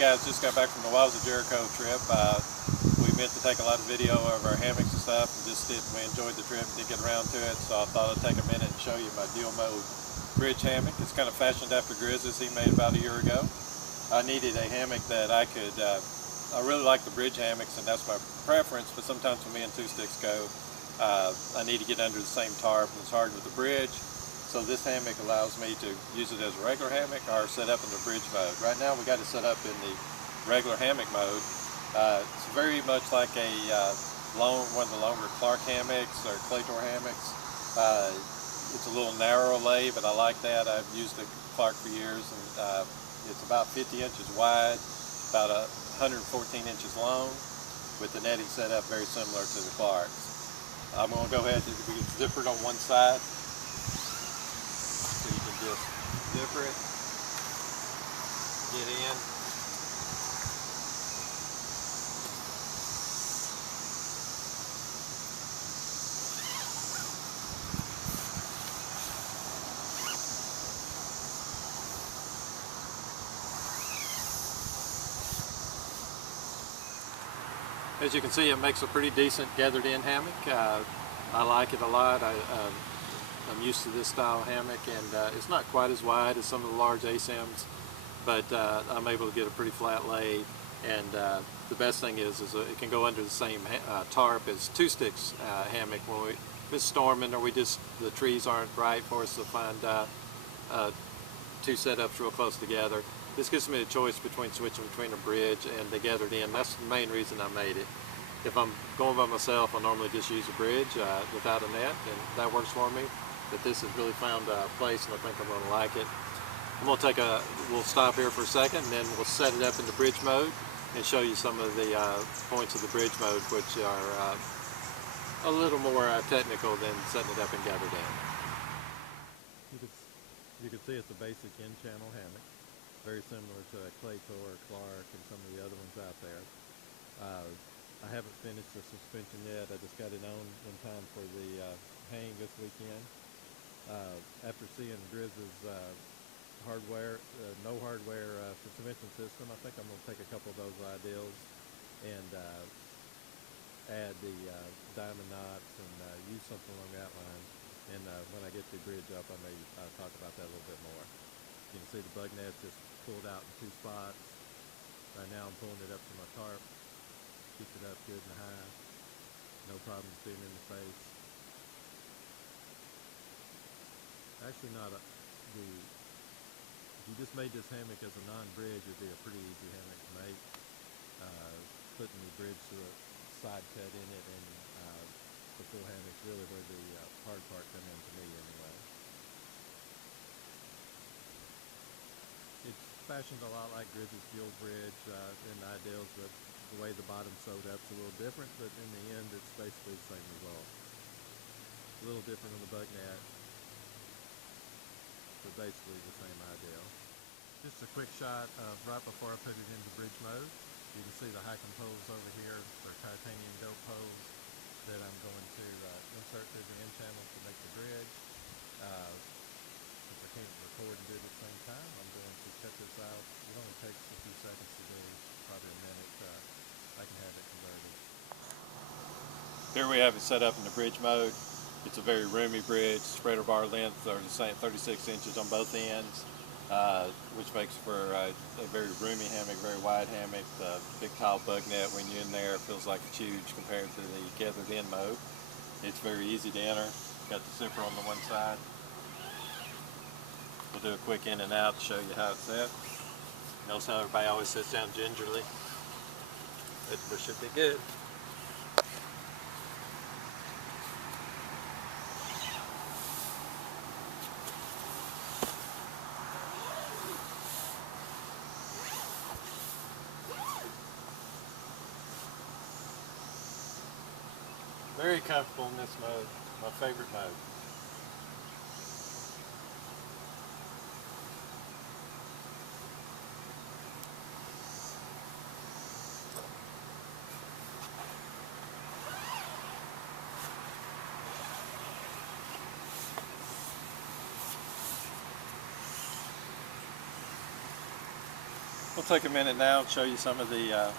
Guys, just got back from the Wilds of Jericho trip. We meant to take a lot of video of our hammocks and stuff, and just didn't. We enjoyed the trip, didn't get around to it, so I thought I'd take a minute and show you my dual mode bridge hammock. It's kind of fashioned after Grizz's he made about a year ago. I needed a hammock that I could, I really like the bridge hammocks, and that's my preference, but sometimes when me and two sticks go, I need to get under the same tarp, and it's hard with the bridge. So this hammock allows me to use it as a regular hammock or set up in the bridge mode. Right now we got it set up in the regular hammock mode. It's very much like a one of the longer Clark hammocks or Claytor hammocks. It's a little narrow lay, but I like that. I've used the Clark for years, and it's about 50 inches wide, about 114 inches long, with the netting set up very similar to the Clarks. I'm going to go ahead and zip it on one side. So you can just zipper it, get in. As you can see, it makes a pretty decent gathered in hammock. I like it a lot. I'm used to this style hammock, and it's not quite as wide as some of the large ASIMs, but I'm able to get a pretty flat lay, and the best thing is it can go under the same tarp as two sticks hammock when it's storming, or the trees aren't right for us to find two setups real close together. This gives me a choice between switching between a bridge and the gathered in. That's the main reason I made it. If I'm going by myself, I normally just use a bridge without a net, and that works for me. But this has really found a place, and I think I'm going to like it. We'll stop here for a second, and then we'll set it up in the bridge mode and show you some of the points of the bridge mode, which are a little more technical than setting it up in gathered in. You can see it's a basic in-channel hammock, very similar to a Claytor, Clark, and some of the other ones out there. I haven't finished the suspension yet. I just got it on in time for the hang this weekend. After seeing Grizz's no hardware suspension system, I think I'm going to take a couple of those ideals and add the diamond knots and use something along that line. And when I get the bridge up, I may talk about that a little bit more. You can see the bug net's just pulled out in two spots. Right now I'm pulling it up to my tarp. Keep it up good and high. No problems being in the face. Actually if you just made this hammock as a non-bridge, it'd be a pretty easy hammock to make. Putting the bridge to a side cut in it, and the full hammock's really where the hard part come in to me anyway. It's fashioned a lot like Grizz's fuel bridge in the ideals, but the way the bottom's sewed up is a little different, but in the end it's basically the same result. A little different on the bug net, but basically the same ideal. Just a quick shot of right before I put it into bridge mode. You can see the hiking poles over here. They're titanium dope poles that I'm going to insert through the end channels to make the bridge. Since I can't record and do it at the same time, I'm going to cut this out. It only takes a few seconds to do, probably a minute. I can have it converted. Here we have it set up in the bridge mode. It's a very roomy bridge. Spreader bar length are the same, 36 inches on both ends, which makes for a very roomy hammock, very wide hammock. The big tall bug net, when you're in there, it feels like it's huge compared to the gathered in mode. It's very easy to enter. Got the zipper on the one side. We'll do a quick in and out to show you how it's set. Notice how everybody always sits down gingerly. It should be good. Very comfortable in this mode, my favorite mode. We'll take a minute now and show you some of the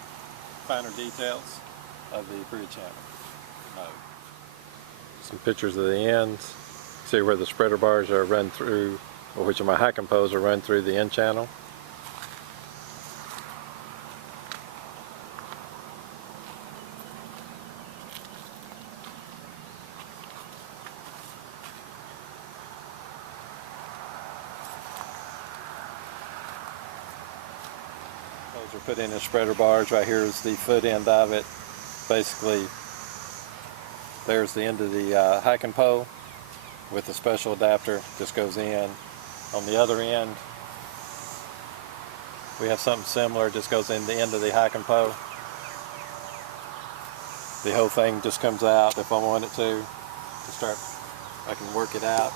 finer details of the bridge hammock mode. Some pictures of the ends. See where the spreader bars are run through, or which of my hiking poles are run through the end channel. Those are put in as spreader bars. Right here is the foot end of it. Basically, there's the end of the hiking pole with the special adapter. Just goes in. On the other end, we have something similar. Just goes in the end of the hiking pole. The whole thing just comes out if I want it to start. I can work it out.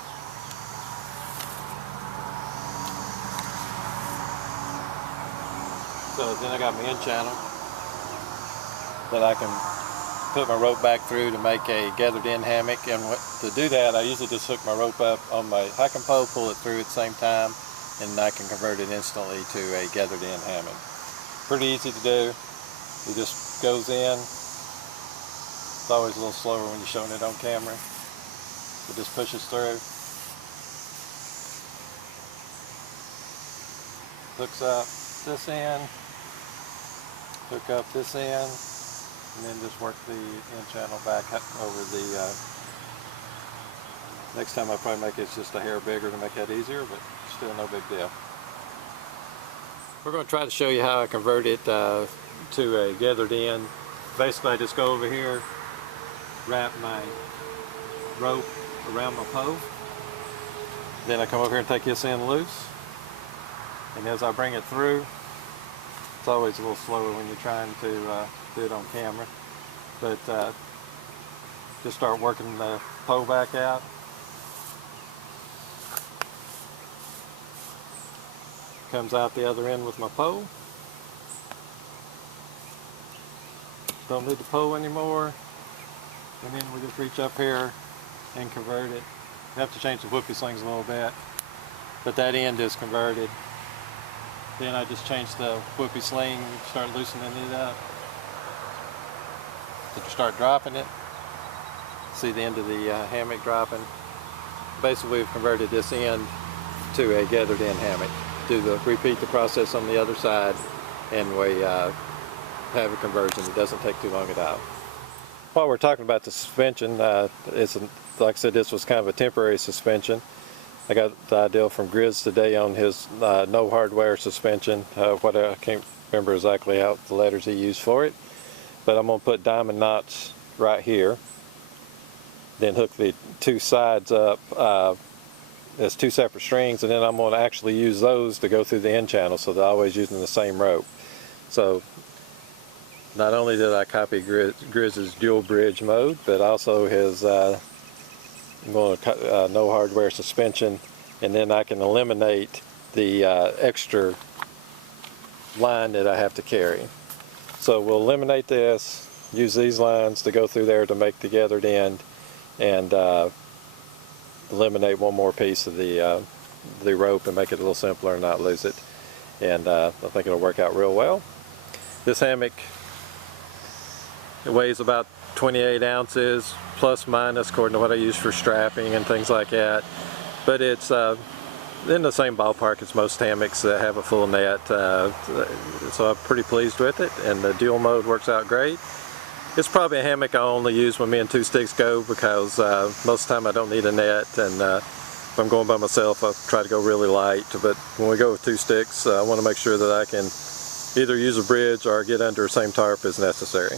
So then I got my end channel that I can put my rope back through to make a gathered in hammock. And to do that, I usually just hook my rope up on my hiking pole, pull it through at the same time, and I can convert it instantly to a gathered in hammock. Pretty easy to do. It just goes in. It's always a little slower when you're showing it on camera. It just pushes through. Hooks up this end. Hook up this end, and then just work the end channel back over the, next time I'll probably make it just a hair bigger to make that easier, but still no big deal. We're going to try to show you how I convert it to a gathered in. Basically I just go over here, wrap my rope around my pole, then I come over here and take this end loose, and as I bring it through, it's always a little slower when you're trying to do it on camera, but just start working the pole back out. Comes out the other end with my pole. Don't need the pole anymore, and then we just reach up here and convert it. You have to change the whoopee slings a little bit, but that end is converted. Then I just change the whoopee sling, start loosening it up. So you start dropping it, see the end of the hammock dropping. Basically we've converted this end to a gathered in hammock. Repeat the process on the other side, and we have a conversion. It doesn't take too long at all. While we're talking about the suspension, like I said, this was kind of a temporary suspension. I got the idea from Grizz today on his no hardware suspension. I can't remember exactly how the letters he used for it, but I'm going to put diamond knots right here, then hook the two sides up as two separate strings, and then I'm going to actually use those to go through the end channel, so they're always using the same rope. So not only did I copy Grizz's dual bridge mode, but also his I'm going to no hardware suspension, and then I can eliminate the extra line that I have to carry. So we'll eliminate this, use these lines to go through there to make the gathered end, and eliminate one more piece of the rope and make it a little simpler and not lose it. And I think it'll work out real well. This hammock, it weighs about 28 ounces, plus minus, according to what I use for strapping and things like that. But it's in the same ballpark as most hammocks that have a full net. So I'm pretty pleased with it, and the dual mode works out great. It's probably a hammock I only use when me and two sticks go, because most of the time I don't need a net, and if I'm going by myself I try to go really light. But when we go with two sticks, I want to make sure that I can either use a bridge or get under the same tarp as necessary.